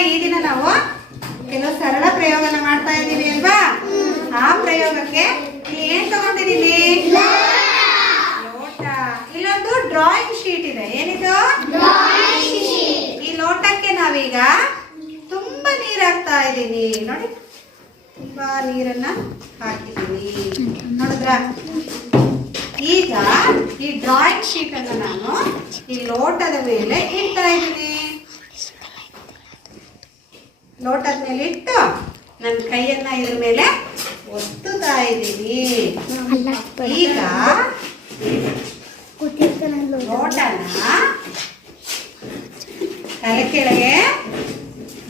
ನಾವು ಕೆಲವು ಸರಳ ಪ್ರಯೋಗನ ಮಾಡ್ತಾ ಇದ್ದೀವಿ ಅಲ್ವಾ? ಆ ಪ್ರಯೋಗಕ್ಕೆ ಇಲ್ಲಿ ಏನ್ ತಗೊಂಡಿದೀವಿ ಲೋಟ. ಇಲ್ಲೊಂದು ಡ್ರಾಯಿಂಗ್ ಶೀಟ್ ಇದೆ. ಏನಿದು? ಈ ಲೋಟಕ್ಕೆ ನಾವೀಗ ತುಂಬಾ ನೀರ್ ಹಾಕ್ತಾ ಇದ್ದೀವಿ. ನೋಡಿ, ತುಂಬಾ ನೀರನ್ನ ಹಾಕಿದೀವಿ ನೋಡಿದ್ರ? ಈಗ ಈ ಡ್ರಾಯಿಂಗ್ ಶೀಟ್ ಅನ್ನು ನಾನು ಈ ಲೋಟದ ಮೇಲೆ ಇಡ್ತಾ ಇದ್ದೀನಿ. ಲೋಟದ ಮೇಲೆ ಇಟ್ಟು ನನ್ನ ಕೈಯನ್ನ ಇದ್ರ ಮೇಲೆ ಒತ್ತುತ್ತಾ ಇದ್ದೀನಿ. ಈಗ ಲೋಟನ ತಲೆ ಕೆಳಗೆ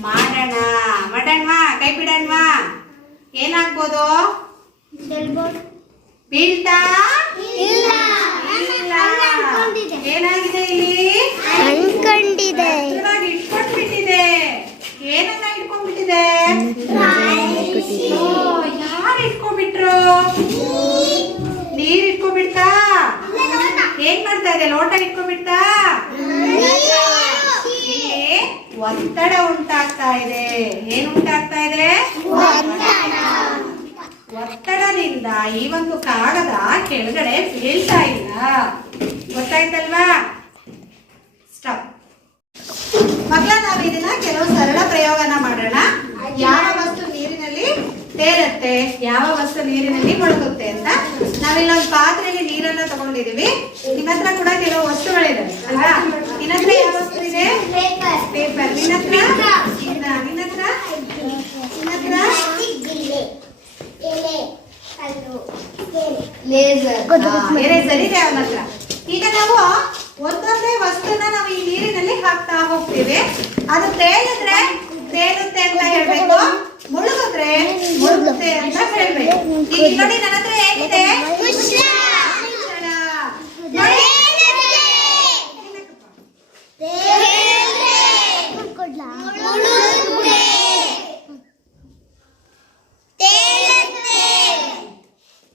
ಮಾಡೋಣ. ಮಾಡಣ್ವಾ? ಕೈ ಬಿಡಣ್ವಾ? ಏನಾಗ್ಬೋದು? ಬೀಳ್ತಾ. ಏನಾಗಿದೆ ಇಲ್ಲಿ? ಅನ್ಕೊಂಡಿದೆ. ಓ, ಯಾರು ಇಟ್ಕೊಂಡ್ಬಿಟ್ರು? ನೀರ್ ಇಟ್ಕೊಂಡ್ಬಿಡ್ತಾ? ಏನ್ ಮಾಡ್ತಾ ಇದೆ? ಲೋಟ ಇಟ್ಕೊಂಡ್ಬಿಡ್ತಾ? ಒತ್ತಡ ಉಂಟಾಗ್ತಾ ಇದೆ. ಏನ್ ಉಂಟಾಗ್ತಾ ಇದೆ? ಒತ್ತಡದಿಂದ ಈ ಒಂದು ಕಾಗದ ಕೆಳಗಡೆ ಬೀಳ್ತಾ ಇಲ್ಲ. ಗೊತ್ತಾಯ್ತಲ್ವಾ ಸ್ಟಾಪ್ ಮಕ್ಕಳ ನಾವು ಇದನ್ನ ಕೆಲವು ಸರಳ ಪ್ರಯೋಗನ ಮಾಡೋಣ ಯಾವ ವಸ್ತು ನೀರಿನಲ್ಲಿ ತೇಲತ್ತೆ ಯಾವ ವಸ್ತು ನೀರಿನಲ್ಲಿ ಮುಳುಗುತ್ತೆ ಅಂತ ನಾವಿಲ್ಲೊಂದು ಪಾತ್ರೆಯಲ್ಲಿ ನೀರನ್ನ ತಗೊಂಡಿದೀವಿ ನಿನ್ನ ಹತ್ರ ಕೂಡ ಕೆಲವು ವಸ್ತುಗಳಿದಾವೆ ಅಲ್ವಾ? ನಿನ್ನ ಹತ್ರ ಯಾವ ವಸ್ತು ಇದೆ? ಪೇಪರ್ ನಿನ್ನ ಹತ್ರ? ಇಲ್ಲ. ನಿನ್ನ ಹತ್ರ? ನಿನ್ನ ಹತ್ರ? ಎರೇಸರ್ ಇದೆ ಅವನ ಹತ್ರ. ಈಗ ನಾವು ಒಂದೊಂದೇ ವಸ್ತುನ ನಾವು ಈ ನೀರಿನಲ್ಲಿ ಹಾಕ್ತಾ ಹೋಗ್ತೀವಿ. ಅದು ತೇಲಿದ್ರೆ ತೇಲುತ್ತೆ ಅಂತ ಹೇಳ್ಬೇಕು. ಮುಳುಗಿದ್ರೆ ಮುಳುಗುತ್ತೆ ಅಂತ ಹೇಳ್ಬೇಕು. ಈಗ ನೋಡಿ ನನ್ನ ಹತ್ರ ಏನಿದೆ ಮುಚ್ಚಳ. ನೋಡಿ.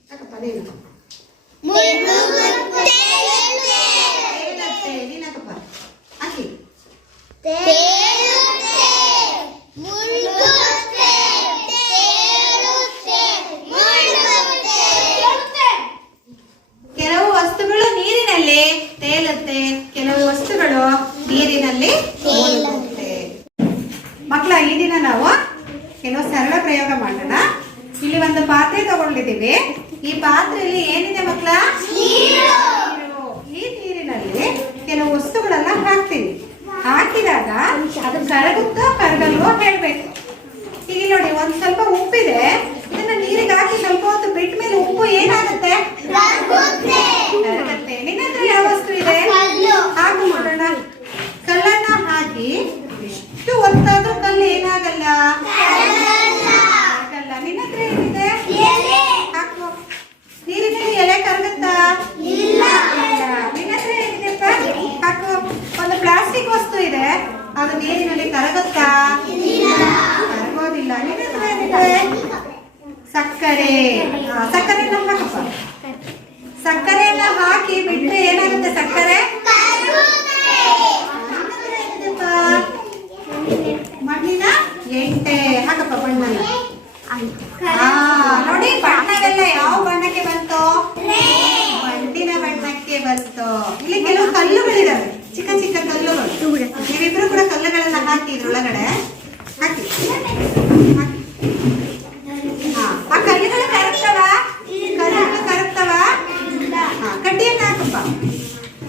ಹಾಕಪ್ಪ ನೀನು. ತೇಲತ್ತೆ ನೀನ್ ಹಾಕಪ್ಪ ಹಾಕಿ ಕೆಲವು ವಸ್ತುಗಳು ನೀರಿನಲ್ಲಿ ತೇಲುತ್ತೆ ಕೆಲವು ವಸ್ತುಗಳು ನೀರಿನಲ್ಲಿ ಮಕ್ಕಳ ಈ ದಿನ ನಾವು ಕೆಲವು ಸರಳ ಪ್ರಯೋಗ ಮಾಡೋಣ. ಇಲ್ಲಿ ಒಂದು ಪಾತ್ರೆ ತಗೊಂಡಿದ್ದೀವಿ. ಈ ಪಾತ್ರೆಯಲ್ಲಿ ಏನಿದೆ ಮಕ್ಕಳ. ಈ ನೀರಿನಲ್ಲಿ ಕೆಲವು ವಸ್ತುಗಳನ್ನ ಹಾಕ್ತೀವಿ. ಹಾಕಿದಾಗ ಅದು ಕರಗುತ್ತೋ ಕರಗಲ್ವೋ ಹೇಳ್ಬೇಕು. ಈಗ ಇಲ್ಲಿ ನೋಡಿ ಒಂದ್ ಸ್ವಲ್ಪ ಉಪ್ಪಿದೆ ಇದನ್ನ ನೀರಿಗೆ ಹಾಕಿ ಸ್ವಲ್ಪ ಹೊತ್ತು ಬಿಟ್ಟ ಮೇಲೆ ಉಪ್ಪು ಏನಾಗುತ್ತೆ ಕರಗತ್ತೆ ನಿನ್ನ ಹತ್ರ ಯಾವ ವಸ್ತು ಇದೆ ಹಾಕು ಮಾಡೋಣ ಕಲ್ಲನ್ನ ಹಾಕಿ ಎಷ್ಟು ಒತ್ತಾದ್ರೂ ಕಲ್ಲು ಏನಾಗಲ್ಲ ಕರಗಲ್ಲ ನಿನ್ನ ಹತ್ರ ಏನಿದೆ ಹಾಕು ನೀರಿನಲ್ಲಿ ಎಲೆ ಕರಗುತ್ತಾ ಇಲ್ಲ ನಿನ್ನ ಹತ್ರ ಏನಿದೆಪ್ಪ ಹಾಕು ಒಂದು ಪ್ಲಾಸ್ಟಿಕ್ ವಸ್ತು ಇದೆ ಅದು ನೀರಿನಲ್ಲಿ ಕರಗುತ್ತಾ? ಕರಗೋದಿಲ್ಲ. ಸಕ್ಕರೆ. ಸಕ್ಕರೆ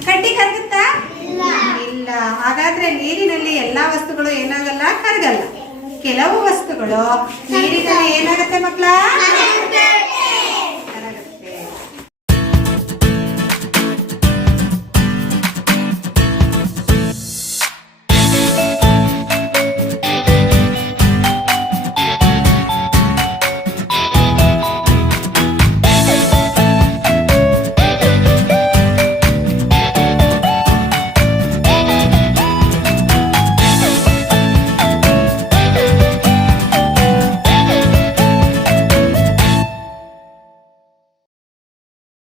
ಕಡ್ಡಿ ಕರಗುತ್ತಾ? ಇಲ್ಲ. ಹಾಗಾದ್ರೆ ನೀರಿನಲ್ಲಿ ಎಲ್ಲಾ ವಸ್ತುಗಳು ಏನಾಗಲ್ಲ? ಕರಗಲ್ಲ. ಕೆಲವು ವಸ್ತುಗಳು ನೀರಿನಲ್ಲಿ ಏನಾಗುತ್ತೆ ಮಕ್ಕಳ?